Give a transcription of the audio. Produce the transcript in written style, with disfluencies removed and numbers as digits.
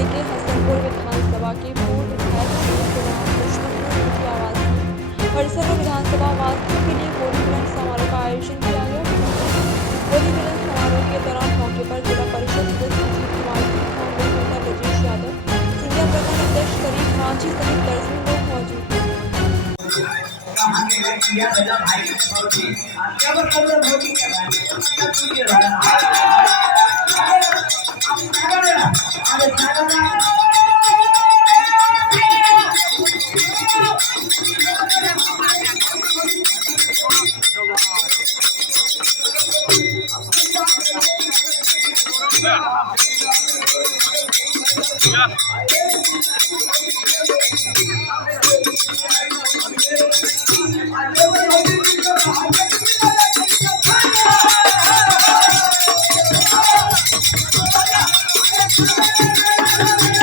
जिले के हसनपुर विधानसभा के पूर्व विधायक कृष्णपुर की आवास परिसर में विधानसभा वासियों के लिए होली मिलन समारोह का आयोजन किया गया। होली मिलन समारोह के दौरान मौके पर जिला परिषद सदस्य अजीत कुमार, कांग्रेस नेता ब्रजेश यादव, सिंधिया प्रखंड अध्यक्ष करीम रांची सहित दर्जनों लोग मौजूद